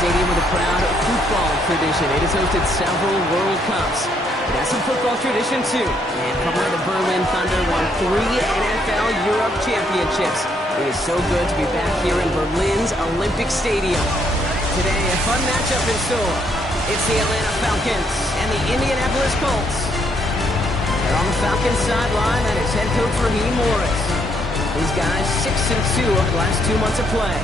stadium with a proud football tradition. It has hosted several World Cups. It has some football tradition, too. And from where the Berlin Thunder won 3 NFL Europe championships, it is so good to be back here in Berlin's Olympic Stadium. Today, a fun matchup in store. It's the Atlanta Falcons and the Indianapolis Colts. And on the Falcons sideline, that is head coach Raheem Morris. These guys 6-2 over the last 2 months of play.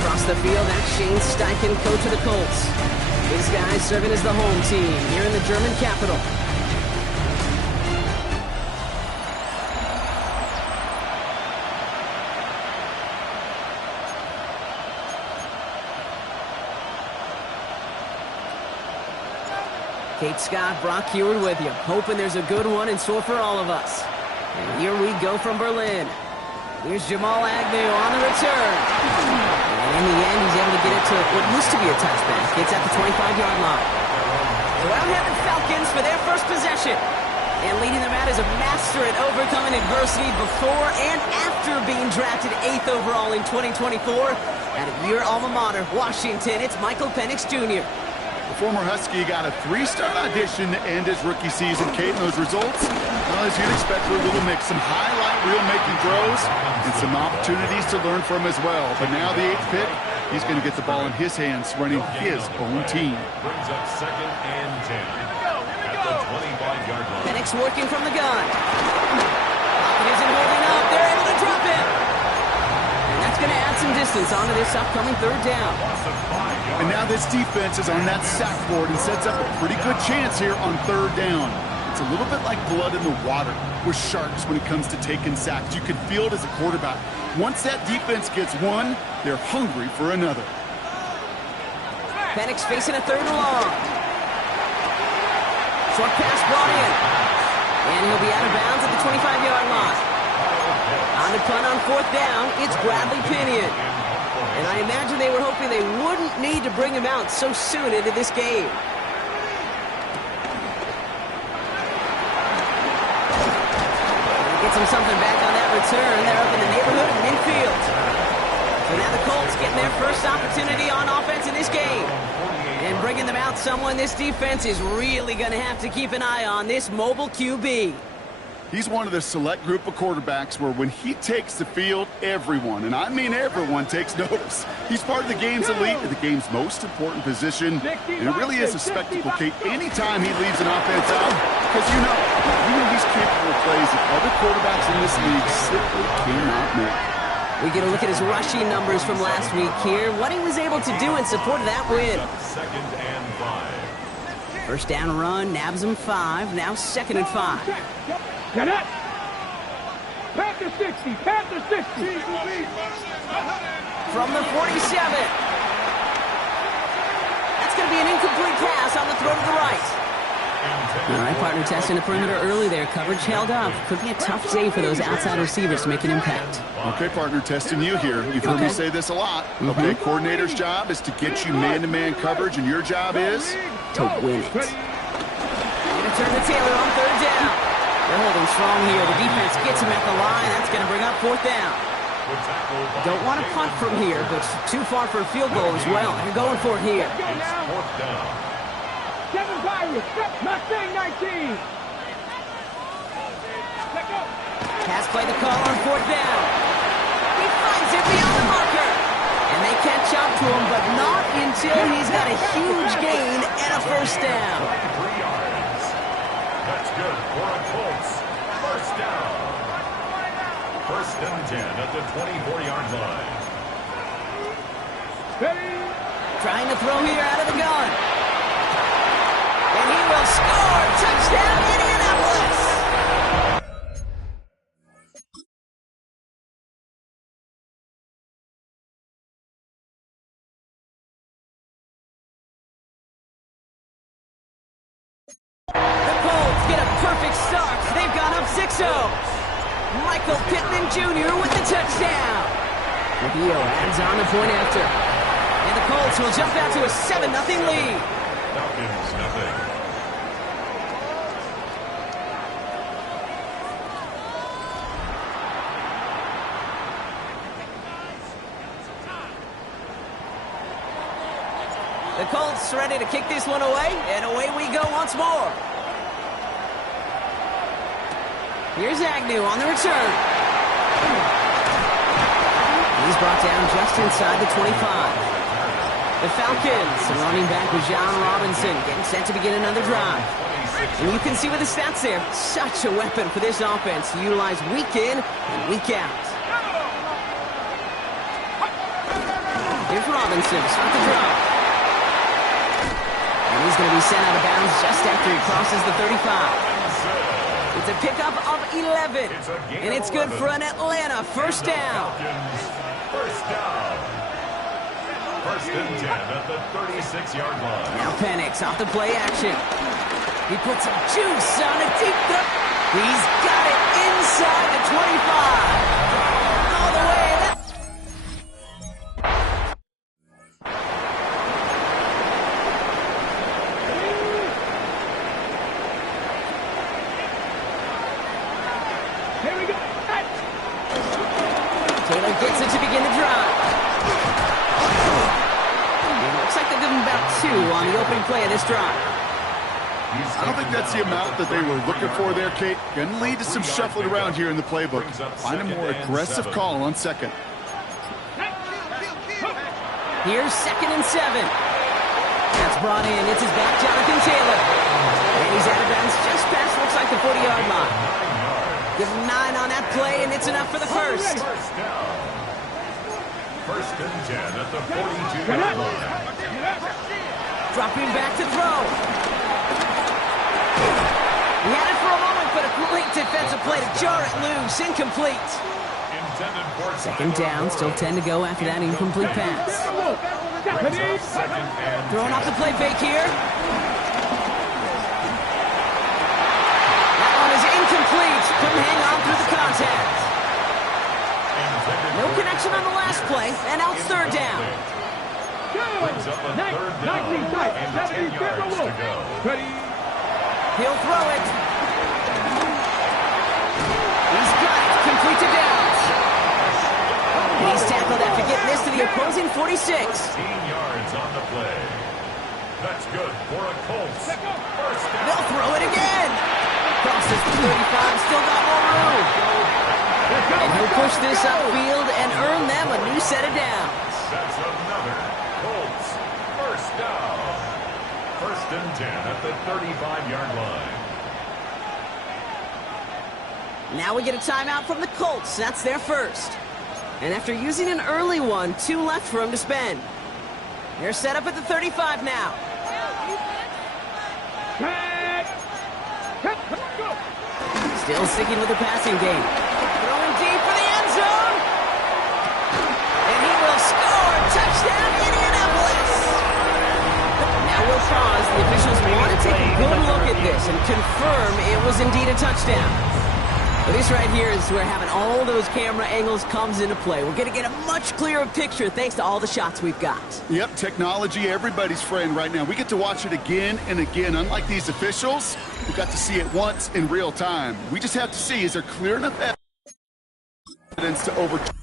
Across the field, that's Shane Steichen, coach of the Colts. These guys serving as the home team here in the German capital. Kate Scott, Brock Heward with you, hoping there's a good one in store for all of us. And here we go from Berlin. Here's Jamal Agnew on the return. And in the end, he's able to get it to what used to be a touchback. It's at the 25-yard line. So out have the Falcons for their first possession. And leading them out is a master at overcoming adversity before and after being drafted 8th overall in 2024. Out of your alma mater, Washington, it's Michael Penix Jr. The former Husky got a 3-star audition to end his rookie season. Kate, those results, well, as you'd expect, were a little mix. Some highlight reel making throws and some opportunities to learn from as well. But now the 8th pick, he's going to get the ball in his hands running his own team. Brings up 2nd and 10 at the 25-yard line. Penix working from the gun. It isn't holding up. They're able to drop it. And that's going to add some distance onto this upcoming 3rd down. And now this defense is on that sack board and sets up a pretty good chance here on 3rd down. It's a little bit like blood in the water with sharks when it comes to taking sacks. You can feel it as a quarterback. Once that defense gets one, they're hungry for another. Penix facing a 3rd and long. Short pass brought in. And he'll be out of bounds at the 25-yard line. On the punt on 4th down, it's Bradley Pinion. And I imagine they were hoping they wouldn't need to bring him out so soon into this game. Gets him something back on that return. They're up in the neighborhood of midfield. So now the Colts getting their first opportunity on offense in this game. And bringing them out someone this defense is really going to have to keep an eye on, this mobile QB. He's one of the select group of quarterbacks where when he takes the field, everyone, and I mean everyone, takes notice. He's part of the game's elite, the game's most important position, and it really is a spectacle, Kate, anytime he leads an offense out, because you know he's capable of plays that other quarterbacks in this league simply cannot make. We get a look at his rushing numbers from last week here, what he was able to do in support of that win. 2nd and 5. First down run, nabs him 5, now 2nd and 5. Get it! Panther 60! Panther 60! From the 47. That's going to be an incomplete pass on the throw to the right. All right, partner testing the perimeter early there. Coverage held up. Could be a tough day for those outside receivers to make an impact. Okay, partner, testing you here. You've heard me say this a lot. Okay, coordinator's job is to get you man-to-man coverage, and your job is to win it. Going to turn to Taylor on 3rd down. They're holding strong here. The defense gets him at the line. That's going to bring up 4th down. Don't want to punt from here, but too far for a field goal as well. They're going for it here. 4th down. Kevin Byron, Mustang 19. Pass play the call on 4th down. He finds it beyond the marker. And they catch up to him, but not until he's got a huge gain and a 1st down. 3 yards. That's good for a Colts 1st down. 1st and 10 at the 24-yard line. Trying to throw here out of the gun. And he will score. Touchdown, Indianapolis. The Colts get a perfect start. They've gone up 6-0. Michael Pittman Jr. with the touchdown. Miguel adds on the point after. And the Colts will jump out to a 7-0 lead. Falcons, nothing. The Colts ready to kick this one away, and away we go once more. Here's Agnew on the return. He's brought down just inside the 25. The Falcons, running back with John Robinson, getting set to begin another drive. And you can see with the stats there, such a weapon for this offense to utilize week in and week out. Here's Robinson to start the drive. And he's going to be sent out of bounds just after he crosses the 35. It's a pickup of 11, and it's good for an Atlanta first down. First down. First and 10 at the 36-yard line. Now Penix off the play action. He puts some juice on a deep throw. He's got it inside the 25. All the way. Here we go. Taylor gets it to begin the drive. It looks like they're giving about 2 on the opening play of this drive. I don't think that's the amount that they were looking for there, Kate. Going to lead to some shuffling around here in the playbook. Find a more aggressive call on second. Here's 2nd and 7. That's brought in. It's his back, Jonathan Taylor. And he's out of bounds just past, looks like the 40-yard line. Give him 9 on that play, and it's enough for the first. First down. First and 10 at the 42-yard line. Dropping back to throw. He had it for a moment, but a great defensive play to jar it loose. Incomplete. Second down, still 10 to go after that incomplete pass. Throwing off the play fake here. That one is incomplete. Couldn't hang on through the contact. No connection on the last play, and now it's third down. Brings up a third down and 10 yards to go. He'll throw it. He's got it. Complete to Downs. He's tackled after getting this to the opposing 46. 15 yards on the play. That's good for a Colts. First down. They'll throw it again. Crosses the 35. Still got more room. And he'll push this upfield and earn them a new set of downs. That's another Colts first down. First and 10 at the 35-yard line. Now we get a timeout from the Colts. That's their first. And after using an early one, 2 left for him to spend. They're set up at the 35 now. Still sticking with the passing game. Throwing deep for the end zone. And he will score. Touchdown, Indianapolis. Now we'll pause. The officials want to take a good look at this and confirm it was indeed a touchdown. But this right here is where having all those camera angles comes into play. We're going to get a much clearer picture thanks to all the shots we've got. Yep, technology, everybody's friend right now. We get to watch it again and again. Unlike these officials, we got to see it once in real time. We just have to see, is there clear enough evidence to overturn?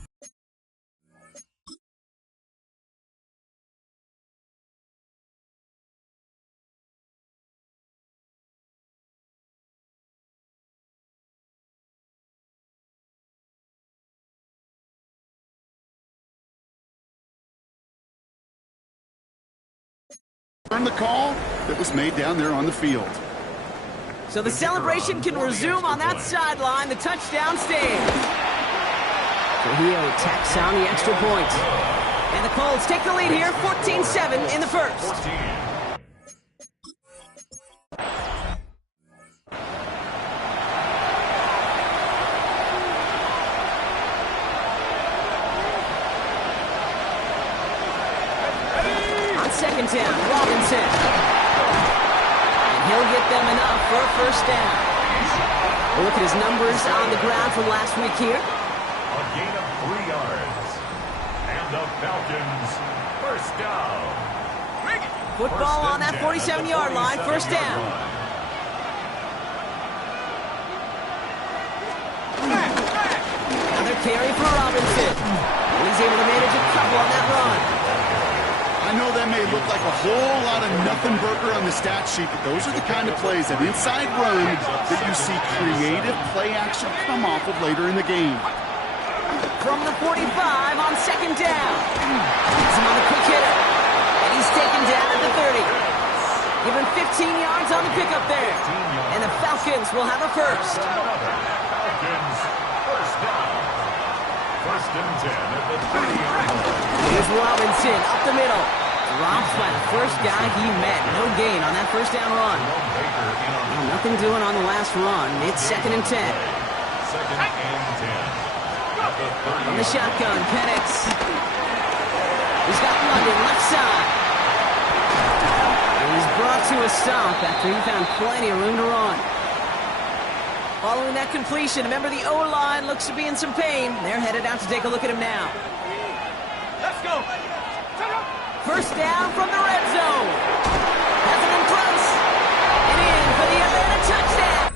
The call that was made down there on the field. So the celebration can resume on that sideline. The touchdown stands. Trujillo tacks on the extra point. And the Colts take the lead here, 14-7 in the first. 14. Second down, Robinson. And he'll get them enough for a first down. We'll look at his numbers on the ground from last week here. A gain of 3 yards. And the Falcons, first down. Football on that 47-yard line, first down. Another carry for Robinson. He's able to manage a couple on that run. I know that may look like a whole lot of nothing burger on the stat sheet, but those are the kind of plays, that inside run, that you see creative play action come off of later in the game. From the 45 on second down. He's him on the quick hitter. And he's taken down at the 30. Give him 15 yards on the pickup there. And the Falcons will have a first. Falcons, first down. First and 10 at the 30-yard line. Here's Robinson up the middle. Drops by the first guy he met. No gain on that first down run. Well, nothing doing on the last run. It's second and 10. Second and 10. From the shotgun, Penix. He's got London left side. And he's brought to a stop after he found plenty of room to run. Following that completion, remember the O-line looks to be in some pain. They're headed out to take a look at him now. Let's go. First down from the red zone. Has it in close. And in for the Atlanta touchdown.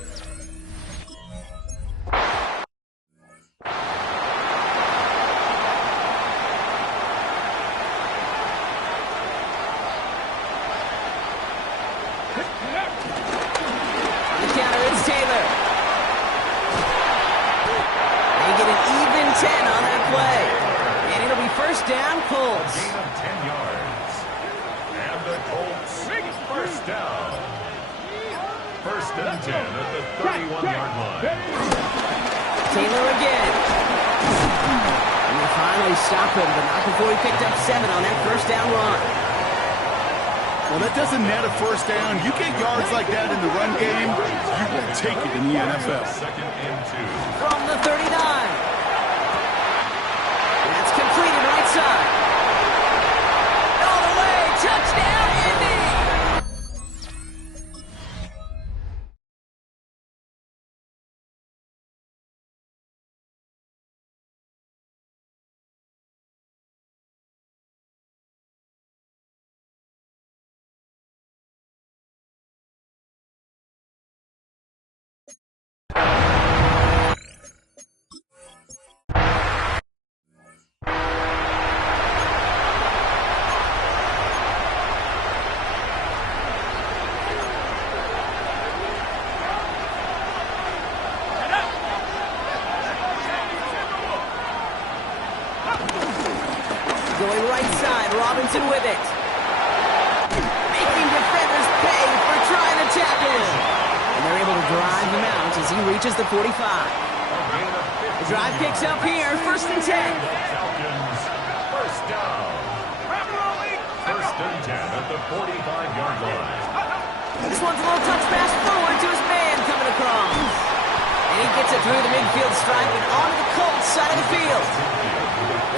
On the counter, it's Taylor. They get an even 10 on that play. And it'll be first down, Colts. Gain of 10 yards. And the Colts, first down. First and 10 at the 31-yard line. Taylor again. And they finally stop him, but not before he picked up 7 on that first down run. Well, that doesn't net a first down. You get yards like that in the run game, you will take it in the NFL. Second and 2. From the 39. That's completed right side. All the way, touchdown, Indy! Going right side, Robinson with it. Making defenders pay for trying to tackle him. And they're able to drive him out as he reaches the 45. The drive picks up here, first and 10. Falcons, first down. First and 10 at the 45-yard line. This one's a little touch pass forward to his man coming across. And he gets it through the midfield stripe and onto the Colts side of the field.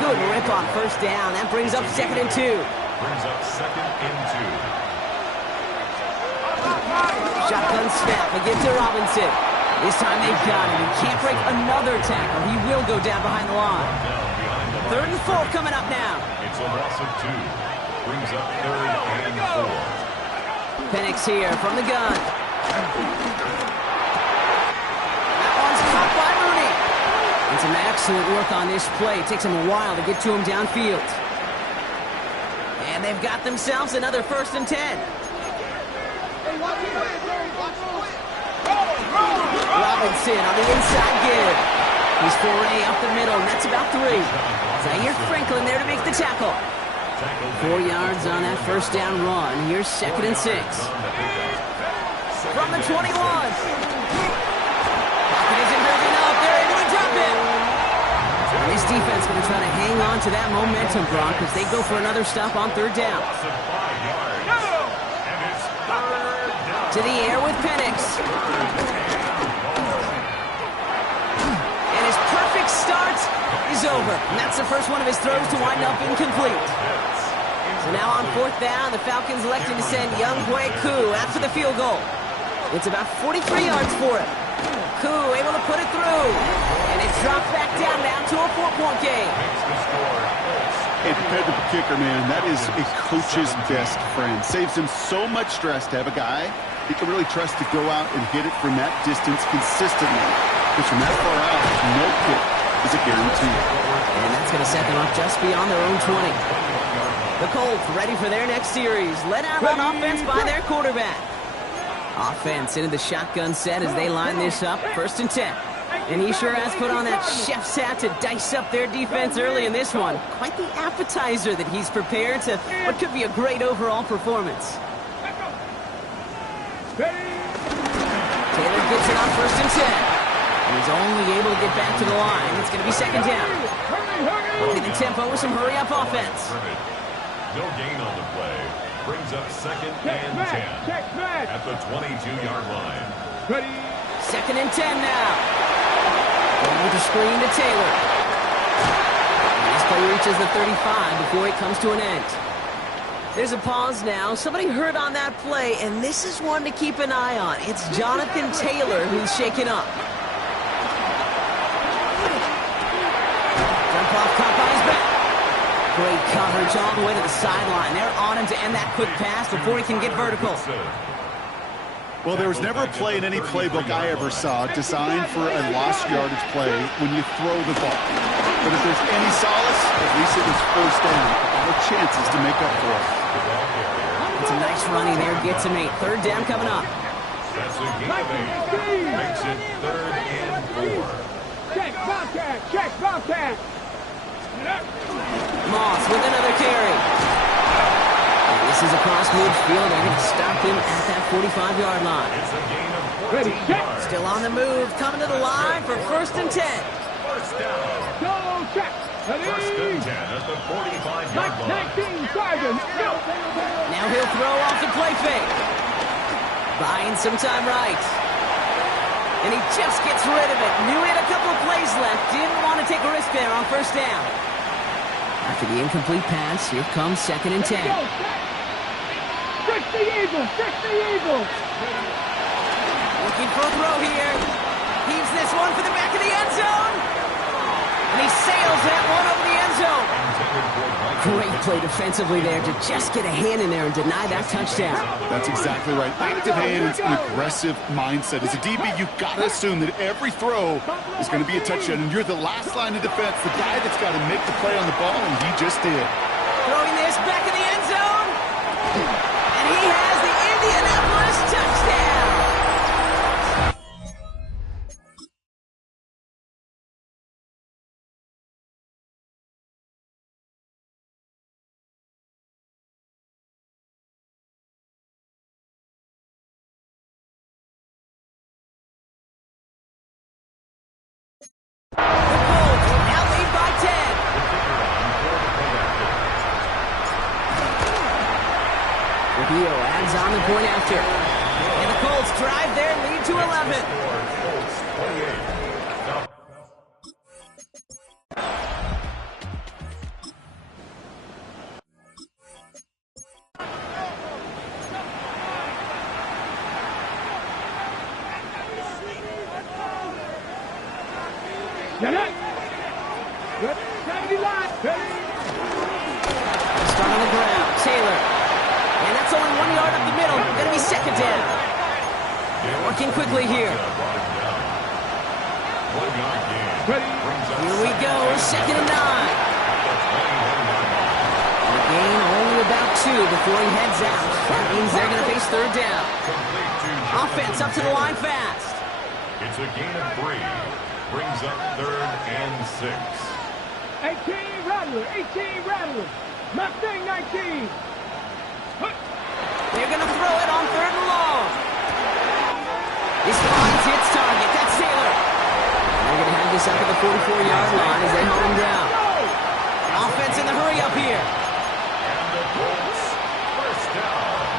Good rip on first down. That brings up second and 2. Brings up second and 2. Shotgun snap again to Robinson. This time they've got him. He can't break another tackle. He will go down behind the line. Third and 4 coming up now. It's a loss of 2. Brings up third and 4. Penix here from the gun. That one's caught by Mooney. And some excellent work on this play. It takes him a while to get to him downfield. And they've got themselves another first and 10. Robinson on the inside give. He's foray up the middle, and that's about 3. Zaire Franklin there to make the tackle. 4 yards on that first down run. Here's second and 6. From the 21. Pocket isn't big enough. They're able to drop it. And this defense going to try to hang on to that momentum, Brock, as they go for another stop on third down. To the air with Penix. And his perfect start is over. And that's the first one of his throws to wind up incomplete. So now on fourth down, the Falcons electing to send Young Hwei Koo after the field goal. It's about 43 yards for him. Koo able to put it through. And it's dropped back down to a 4-point game. Hey, dependable kicker, man, that is a coach's best friend. Saves him so much stress to have a guy he can really trust to go out and hit it from that distance consistently. Because from that far out, no kick is a guarantee. And that's going to set them up just beyond their own 20. The Colts ready for their next series. Led out on offense by their quarterback. Offense into the shotgun set as they line this up. 1st and 10. And he sure has put on that chef's hat to dice up their defense early in this one. Quite the appetizer that he's prepared to what could be a great overall performance. Taylor gets it on 1st and 10. And he's only able to get back to the line. It's going to be 2nd down. Building the tempo with some hurry-up offense. No gain on the play. Brings up 2nd and 10 at the 22-yard line. 2nd and 10 now. Going with the screen to Taylor. And this play reaches the 35 before it comes to an end. There's a pause now. Somebody hurt on that play, and this is one to keep an eye on. It's Jonathan Taylor who's shaken up. Jump off, caught by his back. Great coverage all the way to the sideline. They're on him to end that quick pass before he can get vertical. Well, there was never a play in any playbook I ever saw designed for a lost yardage play when you throw the ball. But if there's any solace, at least it was 1st down. Better chances to make up for it. It's a nice running there. Gets him 8. 3rd down coming up. That's a gain of 8. Makes it 3rd and 4. Check, Bobcat. Check, Bobcat. Moss with another carry. And this is across midfield. They're going to stop him at that 45-yard line. It's a gain of 14 yards. Still on the move. Coming to the line for 1st and 10. 1st down. Go, check. 1st and 10 at the 45-yard line. 19, Sergeant. Go. Now he'll throw off the play fake. Buying some time right. And he just gets rid of it. Knew he had a couple of plays left. Didn't want to take a risk there on 1st down. After the incomplete pass, here comes 2nd and 10. Fix the Eagles. Fix the Eagles. Looking for a throw here. Heaves this one for the back of the end zone. And he sails that one over the end zone. Great play defensively there to just get a hand in there and deny that touchdown. That's exactly right. Active hands and aggressive mindset. As a DB, you've got to assume that every throw is going to be a touchdown. And you're the last line of defense, the guy that's got to make the play on the ball, and he just did. Throwing this back in the end zone. And he has the Indianapolis touchdown. The Colts now lead by 10. Rubio adds on the point after. And the Colts drive their lead to 11. Colts 28. Get it. Good. 70 line. Start on the ground. Taylor. And that's only 1 yard up the middle. Going to be 2nd down. They're working quickly here. Here we go. 2nd and 9. The gain only about 2 before he heads out. That means they're going to face 3rd down. Offense up to the line fast. It's a gain of 3. Brings up 3rd and 6. 18 Rattler. 18 Rattler. Mustang 19. They're going to throw it on 3rd and long. This finds its target. That's Taylor. They're going to have this up at the 44-yard line as they hold him down. Offense in the hurry up here. And the Colts, 1st down.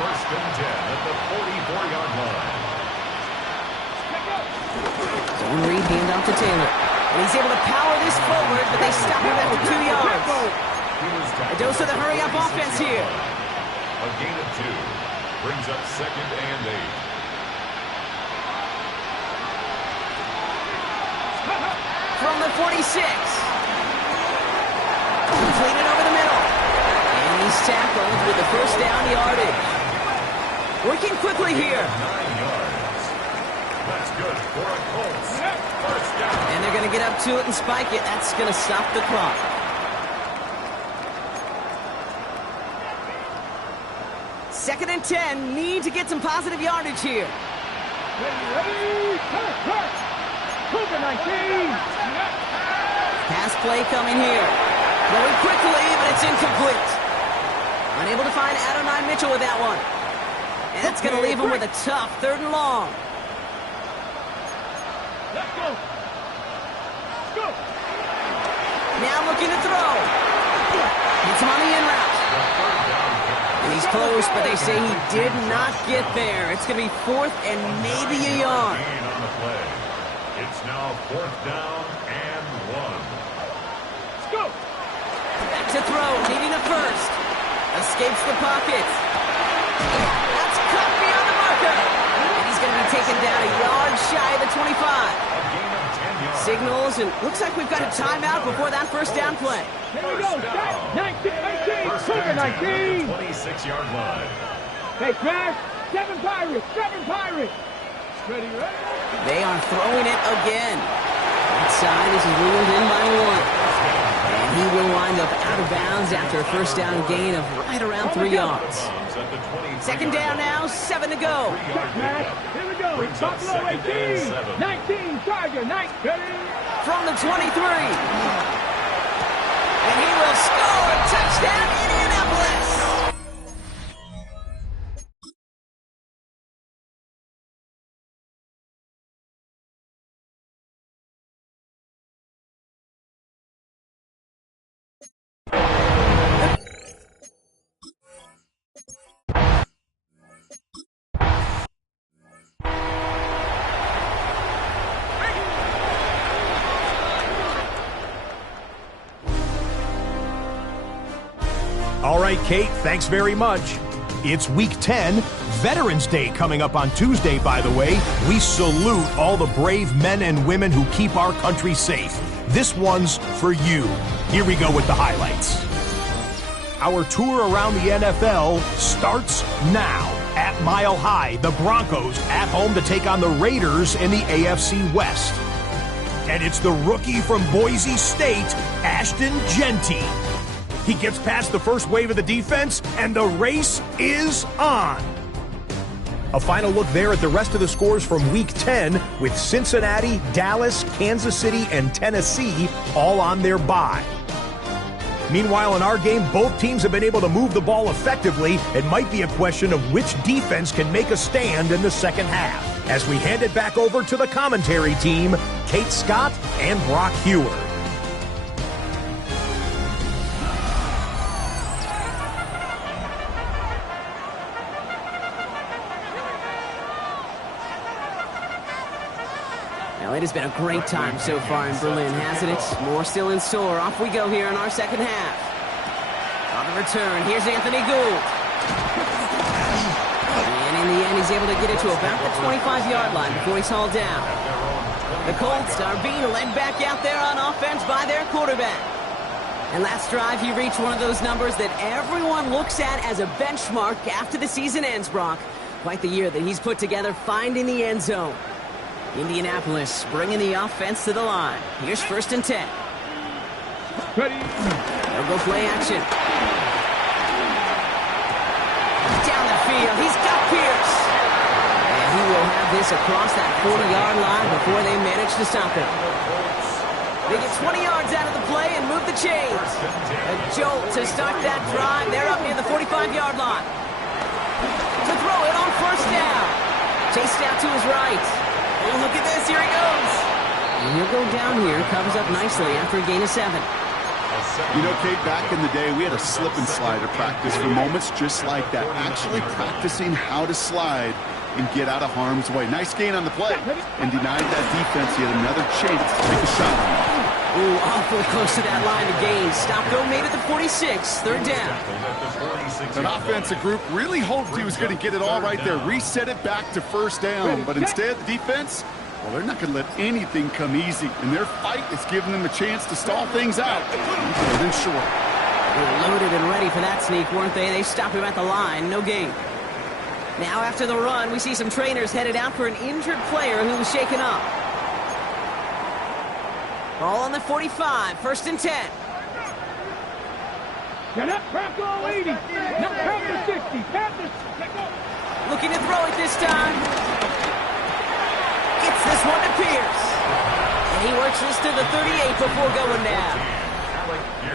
1st and 10 at the 44-yard line. Zone read handoff to Taylor. And he's able to power this forward, but they stop him after 2 yards. A dose of the hurry-up offense here. A gain of 2. Brings up 2nd and 8. From the 46. Completed over the middle. And he's tackled with the 1st down yardage. Working quickly here. 9 yards. That's good for a Colts. 1st down. And they're going to get up to it and spike it. That's going to stop the clock. 2nd and 10. Need to get some positive yardage here. Ready, Cougar 19. Pass play coming here. Going quickly, but it's incomplete. Unable to find Adonai Mitchell with that one. And that's going to leave him with a tough 3rd and long. Let's go. Let's go. Now looking to throw. Hits him on the in route. And he's close, but they say he did not get there. It's going to be 4th and maybe a yard. Gain on the play. It's now 4th down and 1. Let's go. Back to throw, needing a first. Escapes the pocket. That's caught beyond the marker. And he's going to be taken down a yard shy of the 25. A gain of 10 yards. Signals, and looks like we've got a timeout before that first down play. Here we go. Set. 19. First Cougar and 10 19. at the 26-yard line. Hey, Crash. 7 Pirates. 7 Pirates. Ready, ready. They are throwing it again. That side is ruled in by 1. And he will wind up out of bounds after a first down gain of right around 3 yards. 2nd down now, 7 to go. Check, Matt. Here we go. Brings up Buffalo 2nd and 18. 7. 19. Tiger. 9. Ready. From the 23. And he will score. Touchdown, Indianapolis. All right, Kate, thanks very much. It's Week 10, Veterans Day coming up on Tuesday, by the way. We salute all the brave men and women who keep our country safe. This one's for you. Here we go with the highlights. Our tour around the NFL starts now. At Mile High, the Broncos at home to take on the Raiders in the AFC West. And it's the rookie from Boise State, Ashton Genty. He gets past the first wave of the defense, and the race is on. A final look there at the rest of the scores from Week 10 with Cincinnati, Dallas, Kansas City, and Tennessee all on their bye. Meanwhile, in our game, both teams have been able to move the ball effectively. It might be a question of which defense can make a stand in the second half. As we hand it back over to the commentary team, Kate Scott and Brock Hewer. Well, it has been a great time so far in Berlin, hasn't it? More still in store. Off we go here in our second half. On the return, here's Anthony Gould. And in the end, he's able to get it to about the 25-yard line before he's hauled down. The Colts are being led back out there on offense by their quarterback. And last drive, he reached one of those numbers that everyone looks at as a benchmark after the season ends, Brock. Quite the year that he's put together, finding the end zone. Indianapolis bringing the offense to the line. Here's 1st and 10. Ready. They'll go play action. Down the field. He's got Pierce. And he will have this across that 40-yard line before they manage to stop him. They get 20 yards out of the play and move the chains. A jolt to start that drive. They're up near the 45-yard line. To throw it on 1st down. Chased out to his right. Oh, look at this. Here he goes. And he'll go down here. Covers up nicely after a gain of 7. You know, Kate, back in the day, we had a slip and slide to practice for moments just like that. Actually practicing how to slide and get out of harm's way. Nice gain on the play. And denied that defense yet another chance to take a shot on him. Ooh, awful close to that line of gain. Stop go made at the 46. 3rd down. An offensive group really hoped he was going to get it all right there. Reset it back to 1st down. But instead, the defense, well, they're not going to let anything come easy. And their fight is giving them a chance to stall things out. Then short. They were loaded and ready for that sneak, weren't they? They stopped him at the line. No gain. Now after the run, we see some trainers headed out for an injured player who was shaken up. Ball on the 45. 1st and 10. Get up, Bronco 80. Now Panther 60. Panther, take off. Looking to throw it this time. Gets this one to Pierce. And he works this to the 38 before going down.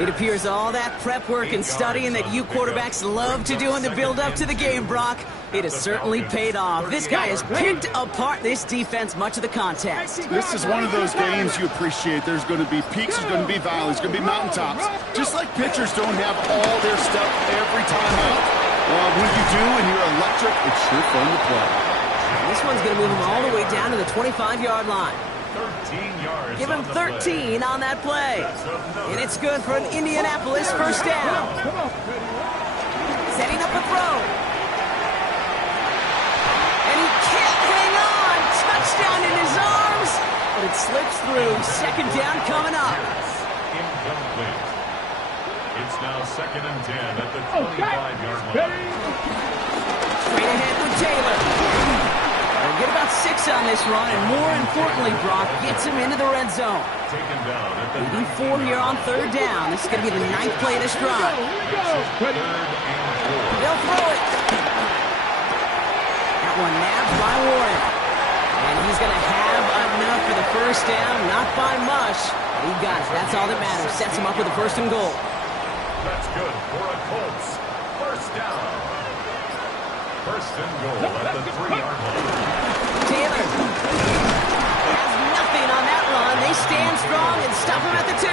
It appears all that prep work and studying that you quarterbacks love to do in the build-up to the game, Brock, it has certainly paid off. This guy has picked apart this defense much of the contest. This is one of those games you appreciate. There's going to be peaks, there's going to be valleys, there's going to be mountaintops. Just like pitchers don't have all their stuff every time out. Well, when you do and you're electric, it's sure fun to play. And this one's going to move him all the way down to the 25-yard line. 13 yards. Give him 13 on that play. And it's good for an Indianapolis first down. Setting up a throw. And he can't hang on. Touchdown in his arms. But it slips through. Second down coming up. Incomplete. It's now 2nd and 10 at the 25-yard line. Straight ahead with Taylor. They'll get about 6 on this run, and more importantly, Brock gets him into the red zone. Taken down at the 4 here on 3rd down. This is going to be the 9th play of this drive. They'll throw it. That one nabbed by Warren. And he's going to have enough for the first down, not by much. He got it. That's all that matters. Sets him up with a 1st and goal. That's good for a Colts. First down. 1st and goal at the 3-yard line. Taylor has nothing on that run. They stand strong and stop him at the 2.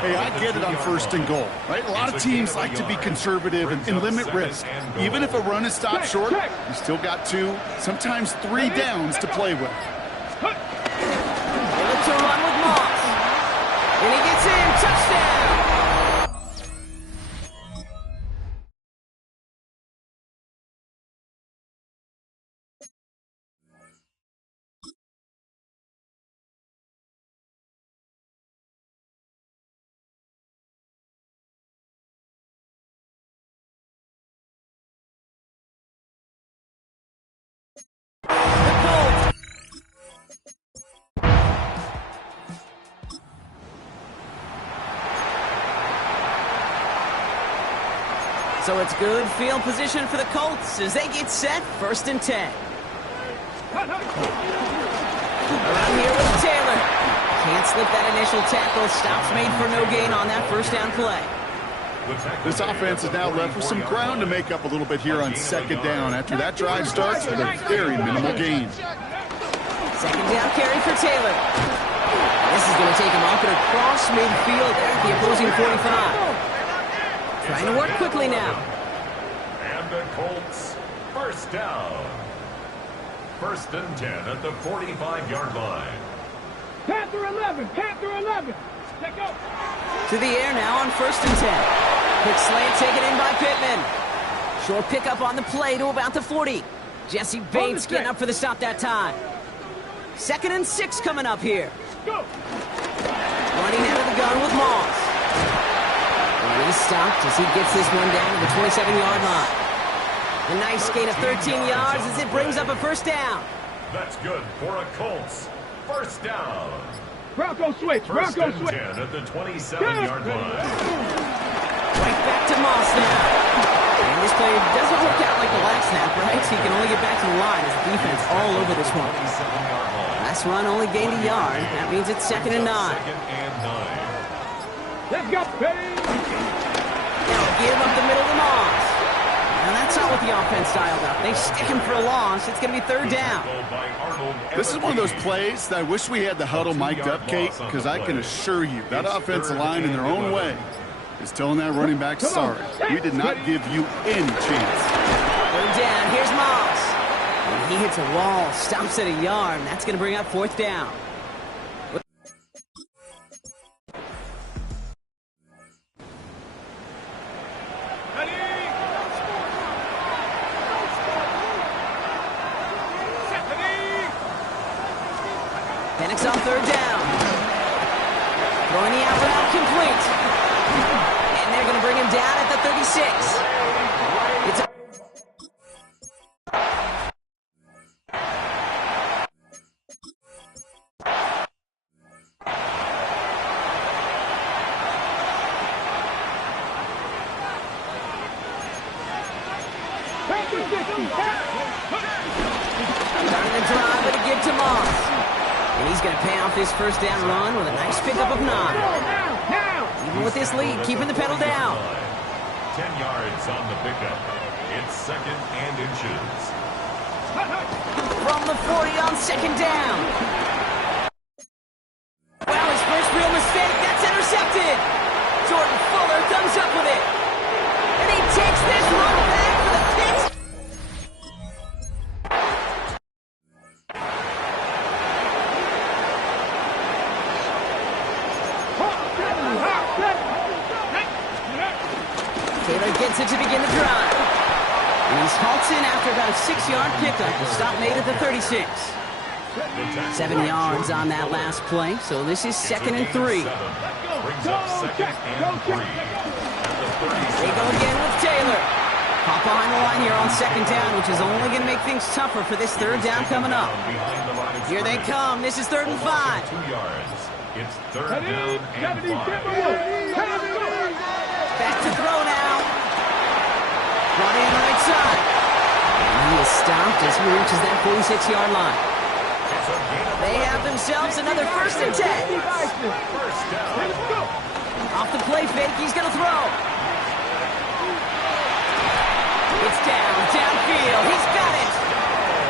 Hey, I get it on 1st and goal, right? A lot of teams like to be conservative and limit risk. Even if a run is stopped short, you still got 2, sometimes 3 downs to play with. They look to run with Moss. And he gets in. Touchdown. So it's good field position for the Colts as they get set. 1st and 10. Around here with Taylor. Can't slip that initial tackle. Stops made for no gain on that 1st down play. This offense is now left with some ground to make up a little bit here on 2nd down after that drive starts with a very minimal gain. 2nd down carry for Taylor. This is going to take him off at across midfield there at the opposing 45. Trying to work quickly now. And the Colts, 1st down. 1st and 10 at the 45-yard line. Panther 11. Panther 11. Let go. To the air now on 1st and 10. Quick slant taken in by Pittman. Short pickup on the play to about the 40. Jesse Bates getting up for the stop that time. 2nd and 6 coming up here. Go. Running out of the gun with Moss. And he's stopped as he gets this one down to the 27-yard line. A nice gain of 13 yards as it brings up a 1st down. That's good for a Colts. 1st down. Bronco switch. Bronco switch. 1st and 10 at the 27-yard line. Right back to Moss now. And this play doesn't work out like the last snap, right? He can only get back to the line as the defense all over this one. Last run only gained a yard. That means it's 2nd and 9. 2nd and 9. Let's go, baby. Now give up the middle to Moss. Now that's not what the offense dialed up. They stick him for a loss. It's going to be 3rd down. This is one of those plays that I wish we had the huddle mic'd up, Kate, because I can assure you that offensive line in their own way is telling that running back, sorry, we did not give you any chance. 3rd down. Here's Moss. And he hits a wall, stops at a yard, and that's going to bring up 4th down. Penix on 3rd down. Throwing the out route complete. And they're going to bring him down at the 36. It's a He's going to pay off this first down run with a nice pickup of 9. Even with this lead, keeping the pedal down. 10 yards on the pickup. It's 2nd and inches. From the 40 on 2nd down. Wow, his first real mistake. That's intercepted. Jordan Fuller comes up with it. And he takes this run back for the pick. Taylor gets it to begin the drive. And he's halted after about a 6-yard pickup. The stop made at the 36. 7 yards on that last play, so this is 2nd and 3. Brings up 2nd and 3. They go again with Taylor. Hop behind the line here on 2nd down, which is only going to make things tougher for this 3rd down coming up. Here they come. This is 3rd and 5. 2 yards. It's 3rd down and 5. Back to throw now. Running on the right side. And he is stopped as he reaches that 46-yard line. They have themselves another 1st and 10. Off the play fake, he's going to throw. It's downfield. He's got it.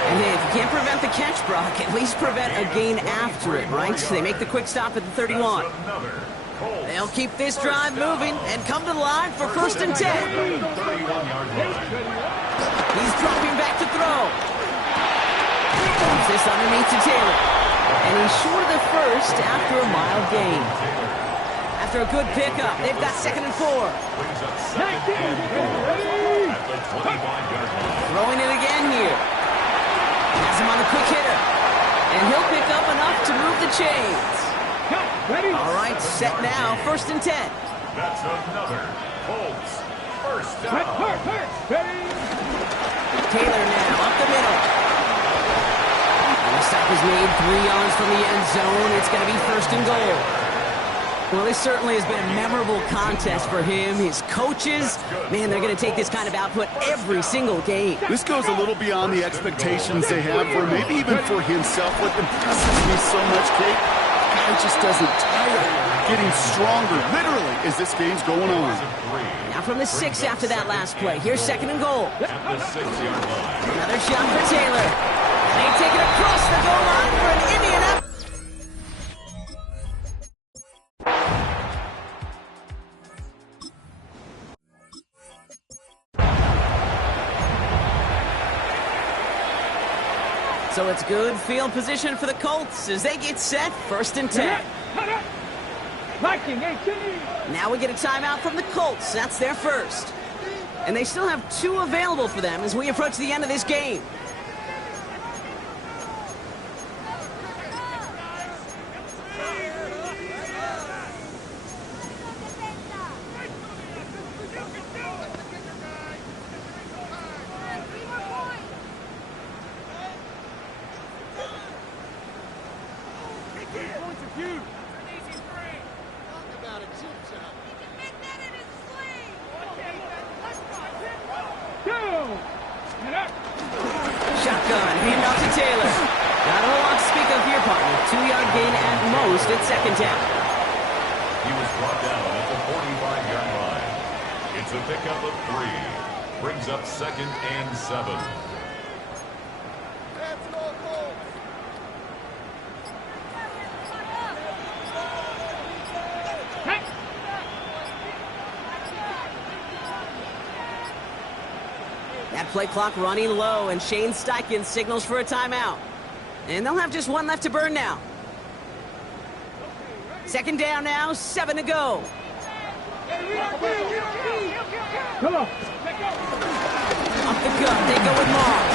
And hey, if you can't prevent the catch, Brock, at least prevent a gain after it, right? So they make the quick stop at the 31. They'll keep this drive moving and come to the line for 1st and 10. He's dropping back to throw. Moves this underneath to Taylor. And he's short of the 1st after a mild gain. After a good pickup, they've got 2nd and 4. Throwing it again here. Has him on a quick hitter. And he'll pick up enough to move the chains. All right, set now, 1st and 10. That's another Colts 1st down. Taylor now, up the middle. And the stop is made 3 yards from the end zone. It's going to be 1st and goal. Well, this certainly has been a memorable contest for him. His coaches, man, they're going to take this kind of output every single game. This goes a little beyond the expectations they have for maybe even for himself. What impresses me so much, Kate, he just doesn't tire. Getting stronger, literally, as this game's going on. Now from the 6 after that last play. Here's 2nd and goal. At the 6-yard line. Another shot for Taylor. And they take it across the goal line for an Indianapolis. So it's good field position for the Colts as they get set, 1st and 10. Now we get a timeout from the Colts. That's their 1st. And they still have 2 available for them as we approach the end of this game. Shotgun, handoff to Taylor. Not a whole lot to speak of here, partner. 2-yard gain at most at 2nd down. He was brought down at the 45-yard line. It's a pickup of 3. Brings up 2nd and 7. That play clock running low, and Shane Steichen signals for a timeout. And they'll have just 1 left to burn now. 2nd down now, 7 to go. Come on. Off the gut, they go with Moss.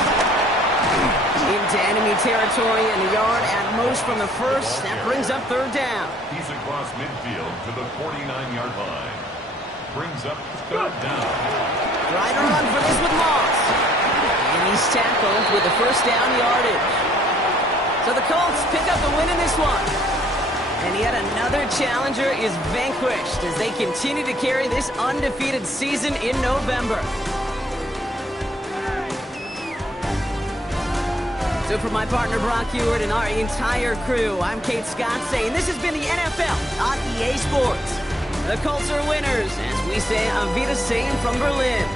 Into enemy territory and a yard at most from the 1st. That brings up 3rd down. He's across midfield to the 49-yard line. Brings up 3rd down. Right on for this with Moss. And he's tackled with the 1st down yardage. So the Colts pick up the win in this one. And yet another challenger is vanquished as they continue to carry this undefeated season in November. So for my partner Brock Hewitt and our entire crew, I'm Kate Scott saying this has been the NFL on EA Sports. The Colts are winners as we say Auf Wiedersehen from Berlin.